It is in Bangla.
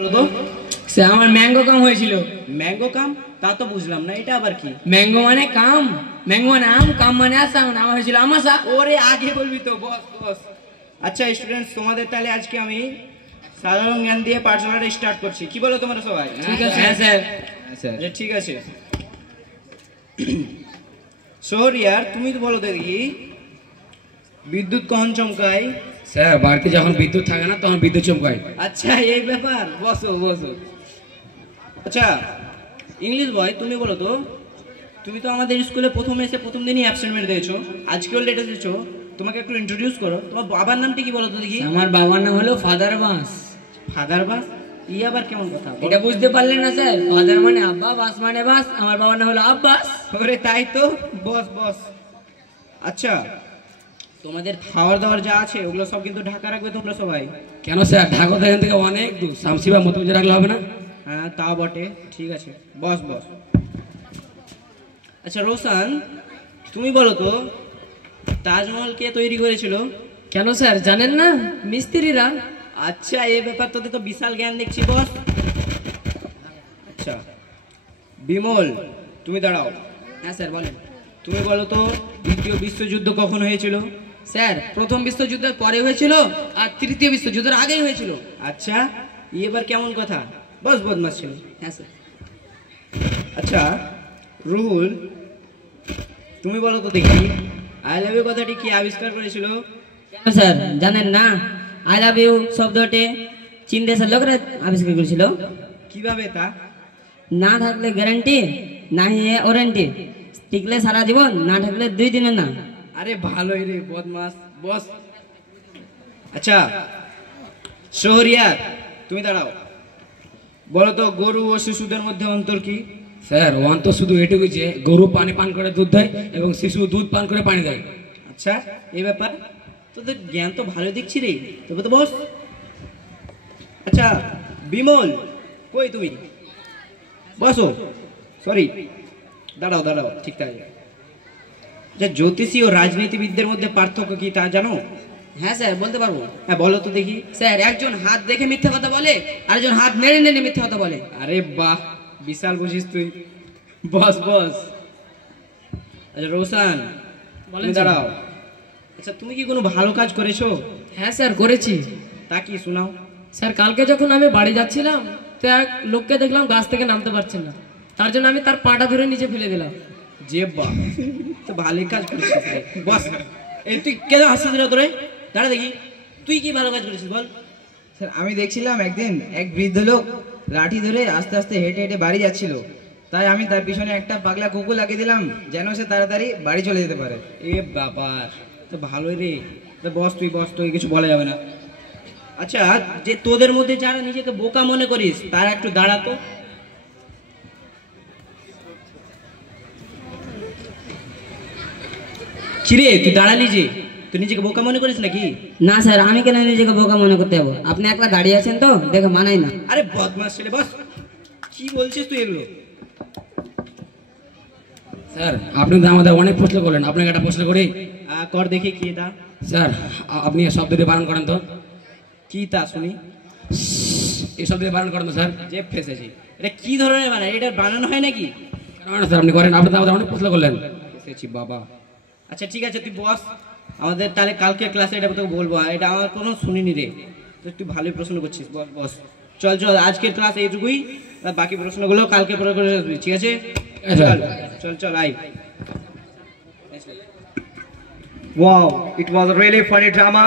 বলো তো সে আমার ম্যাঙ্গো কাম হয়েছিল। ম্যাঙ্গো কাম? তা তো বুঝলাম না, এটা আবার কি? ম্যাঙ্গো মানে কাম, ম্যাঙ্গো মানে আম, কাম মানে আসাম, আমার হয়েছিল আমাশা। ওরে আগে বলবি তো, বস বস। আচ্ছা স্টুডেন্টস, তোমাদের তাহলে আজকে আমি সাধারণ জ্ঞান দিয়ে পাঠশালাটা স্টার্ট করছি, কি বলো তোমরা সবাই? ঠিক আছে। হ্যাঁ স্যার। আচ্ছা ঠিক আছে। শহরিয়ার, তুমি তো বলো দেখি, বিদ্যুৎ কখন চমকায়? স্যার বাড়িতে যখন বিদ্যুৎ থাকে না তখন বিদ্যুৎ চমকায়। আচ্ছা এই ব্যাপার, বসো বসো। আচ্ছা ইংলিশ বয়, তুমি বলো তো, তুমি তো আমাদের স্কুলে প্রথম এসে প্রথম দিনই অ্যাবসেন্ট দিয়েছো, আজকেও লেট এসেছো, তোমাকে একটু ইন্ট্রোডিউস করো। তোমার বাবার নামটা কি বলো তো দেখি? আমার বাবার নাম হলো ফাদার বাস। ফাদার বাস? ই আবার কেমন কথা? এটা বুঝতে পারলেন না স্যার? ফাদার মানে আব্বা, বাস মানে বাস, আমার বাবার নাম হলো আব্বাস। ওরে তাই তো, বস বস। আচ্ছা তোমাদের খাওয়ার দাওয়ার যা আছে ওগুলো সব কিন্তু ঢাকা রাখবে তোমরা সবাই। কেন স্যার? ঢাকা তো এখান থেকে অনেক দূর, শামসিবা মতলবে রাখলে হবে না? হ্যাঁ তা বটে, ঠিক আছে বস বস। আচ্ছা রোশান, তুমি বলো তো, তাজমহল কে তৈরি করেছিল? কেন স্যার জানেন না? মিস্ত্রিরা। আচ্ছা এই ব্যাপার, তোদের তো বিশাল জ্ঞান দেখছি বস। আচ্ছা বিমল, তুমি দাঁড়াও। হ্যাঁ স্যার বলেন। তুমি বলো তো, দ্বিতীয় বিশ্বযুদ্ধ কখন হয়েছিল? স্যার প্রথম বিশ্বযুদ্ধের পরে হয়েছিল আর তৃতীয় বিশ্বযুদ্ধের আগেই হয়েছিল। আচ্ছা এবার কেমন কথা, বস বদমাস ছিল। হ্যাঁ স্যার। আচ্ছা রুহুল, তুমি বলো তো দেখি, আই লাভ ইউ কথাটি কি আবিষ্কার করেছিল? কেন স্যার জানেন না? আই লাভ ইউ শব্দটি চীন দেশের লোকরা আবিষ্কার করেছিল। কিভাবে তা? না থাকলে গ্যারান্টি, না ওয়ারেন্টি, টিকলে সারা জীবন, না থাকলে 2 দিনের না। আরে ভালোই রে বদমাস, বস। আচ্ছা শহরিয়ার, তুমি দাঁড়াও। বলো তো, গরু ও শিশুদের মধ্যে অন্তর কি? স্যার অন্তর শুধু এটুকু যে গরু পানি পান করে দুধ দেয় এবং শিশু দুধ পান করে পানি দেয়। আচ্ছা এই ব্যাপার, তোদের জ্ঞান তো ভালো দেখছি রে, তবে তো বস। আচ্ছা বিমল, কই তুমি? বসো, সরি দাঁড়াও দাঁড়াও, ঠিক আছে। যে জ্যোতিষী ও রাজনীতিবিদদের মধ্যে পার্থক্য কি তা জানো? হ্যাঁ স্যার বলতে পারবো। হ্যাঁ বলো তো দেখি। স্যার একজন হাত দেখে মিথ্যা কথা বলে, আর একজন হাত নেড়ে নেড়ে মিথ্যা কথা বলে। আরে বাহ, বিশাল বুঝিস তুই, বস বস। আচ্ছা রোশান, তুমি দাঁড়াও। আচ্ছা তুমি কি কোনো ভালো কাজ করেছো? হ্যাঁ স্যার করেছি। তা কি শোনাও। স্যার কালকে যখন আমি বাড়ি যাচ্ছিলাম, তো এক লোককে দেখলাম গাছ থেকে নামতে পারছেন না, তার জন্য আমি তার পাটা ধরে নিচে ফেলে দিলাম। যে বাহ, তো ভালোই কাজ করেছিস রে। বস, এই তুই কেন হাসছিস রে? তোরে দাঁড়া দেখি, তুই কি ভালো কাজ করেছিস বল। স্যার আমি দেখছিলাম একদিন এক বৃদ্ধ লোক লাঠি ধরে আস্তে আস্তে হেঁটে হেঁটে বাড়ি যাচ্ছিল, তাই আমি তার পিছনে একটা পাগলা কুকুর লাগিয়ে দিলাম যেন সে তাড়াতাড়ি বাড়ি চলে যেতে পারে। এ বাবার, তো ভালোই রে। তো বস তুই, বস, তুই কিছু বলা যাবে না। আচ্ছা যে তোদের মধ্যে যারা নিজেকে বোকা মনে করিস তারা একটু দাঁড়াতো। কিরে তুই দাঁড়ালি যে, তুই নিজেকে বোকা মনে করিস নাকি? না স্যার, আমি কেন নিজেকে বোকা মনে করতে যাবো? আপনি একলা দাঁড়িয়ে আছেন তো দেখে মানাই না। আরে বদমাস ছেলে, বস। কি বলছিস তুই এগুলো? স্যার আপনি তো আমাদের অনেক প্রশ্ন করলেন, আপনাকে একটা প্রশ্ন করি। কর দেখি কি এটা। স্যার আপনি এই শব্দটি বারণ করেন তো। কি তা শুনি? এই শব্দটি বারণ করেন তো স্যার। যে ফেসেছি, এটা কি ধরনের বানায়? এটা বানানো হয় নাকি? কেন না স্যার, আপনি করেন, আপনি তো আমাদের অনেক প্রশ্ন করলেন। ফেসেছি বাবা। আচ্ছা ঠিক আছে তুই বস, আমাদের তাহলে কালকে ক্লাসে এটা তোকে বলবো। এটা আমার কোনো শুনিনি রে, তো তুই ভালোই প্রশ্ন করছিস। বস বস, চল চল, আজকের ক্লাস এইটুকুই, আর বাকি প্রশ্নগুলো কালকে পরে করে আসবি, ঠিক আছে? চল চল চল, I. Wow, it was a really funny drama.